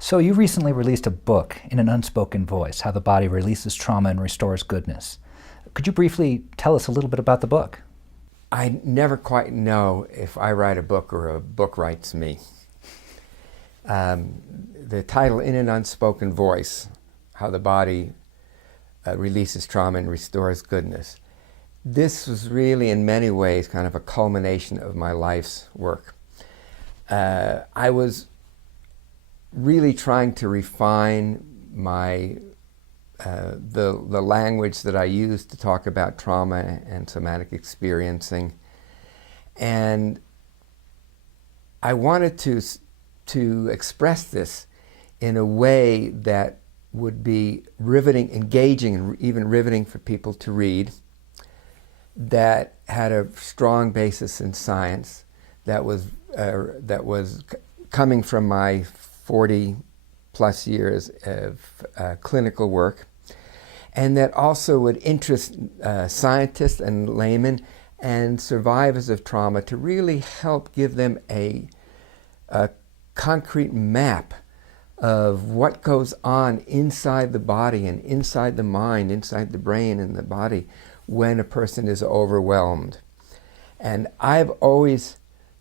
So you recently released a book, In an Unspoken Voice, How the Body Releases Trauma and Restores Goodness. Could you briefly tell us a little bit about the book? I never quite know if I write a book or a book writes me. The title, In an Unspoken Voice, How the Body Releases Trauma and Restores Goodness. This was really, in many ways, kind of a culmination of my life's work. I was really trying to refine the language that I use to talk about trauma and somatic experiencing, and I wanted to express this in a way that would be riveting, engaging, and even riveting for people to read, that had a strong basis in science, that was coming from my 40 plus years of clinical work, and that also would interest scientists and laymen and survivors of trauma to really help give them a concrete map of what goes on inside the body and inside the mind, inside the brain and the body when a person is overwhelmed. And I've always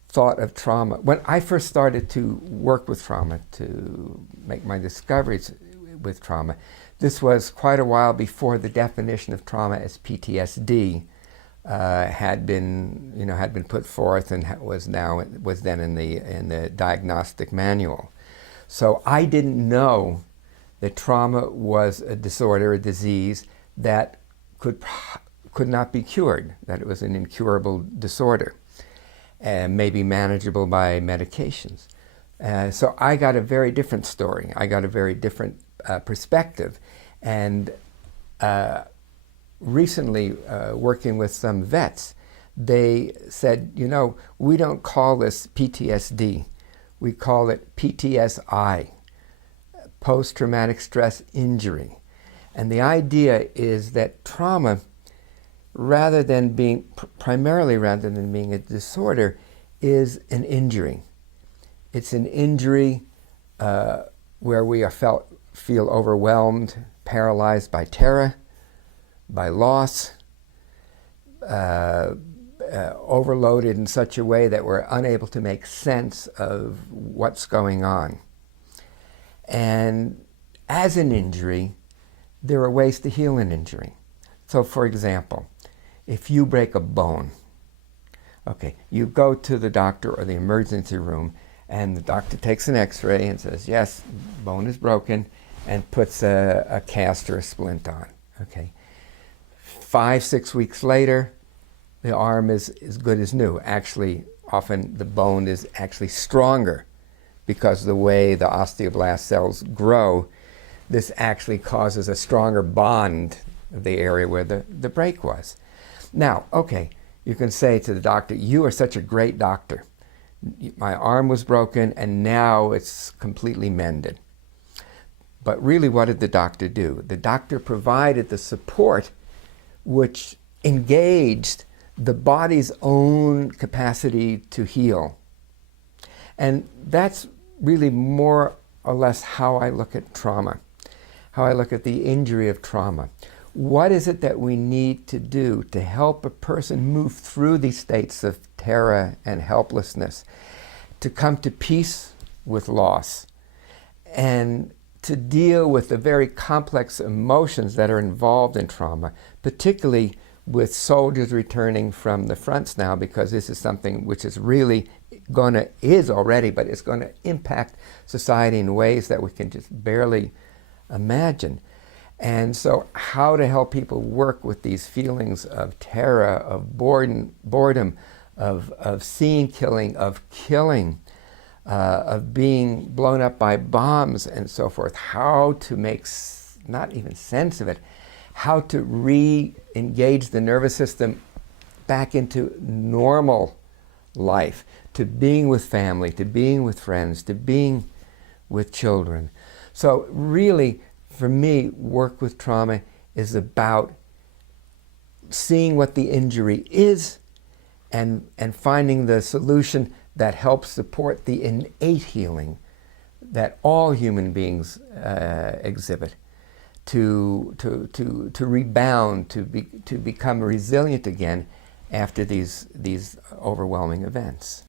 thought of trauma. When I first started to work with trauma, to make my discoveries with trauma, this was quite a while before the definition of trauma as PTSD had been put forth and was then in the diagnostic manual. So I didn't know that trauma was a disorder, a disease that could not be cured, that it was an incurable disorder, and maybe manageable by medications. So I got a very different story. I got a very different perspective. And recently, working with some vets, they said, we don't call this PTSD. We call it PTSI, post-traumatic stress injury. And the idea is that trauma, primarily rather than being a disorder, is an injury. It's an injury where we feel overwhelmed, paralyzed by terror, by loss, overloaded in such a way that we're unable to make sense of what's going on. And as an injury, there are ways to heal an injury. So for example, if you break a bone, you go to the doctor or the emergency room, and the doctor takes an x-ray and says, yes, bone is broken, and puts a cast or a splint on. 5-6 weeks later, the arm is as good as new. Actually, often the bone is actually stronger because the way the osteoblast cells grow, this actually causes a stronger bond of the area where the break was. Now, you can say to the doctor, you are such a great doctor. My arm was broken and now it's completely mended. But really, what did the doctor do? The doctor provided the support which engaged the body's own capacity to heal. And that's really more or less how I look at trauma, how I look at the injury of trauma. What is it that we need to do to help a person move through these states of terror and helplessness, to come to peace with loss, and to deal with the very complex emotions that are involved in trauma, particularly with soldiers returning from the fronts now, because this is something which is really is already, but it's going to impact society in ways that we can just barely imagine. And so how to help people work with these feelings of terror, of boredom, of seeing killing, of killing, of being blown up by bombs and so forth, how to make not even sense of it, how to re-engage the nervous system back into normal life, to being with family, to being with friends, to being with children. So really, for me, work with trauma is about seeing what the injury is and finding the solution that helps support the innate healing that all human beings exhibit to rebound, to become resilient again after these overwhelming events.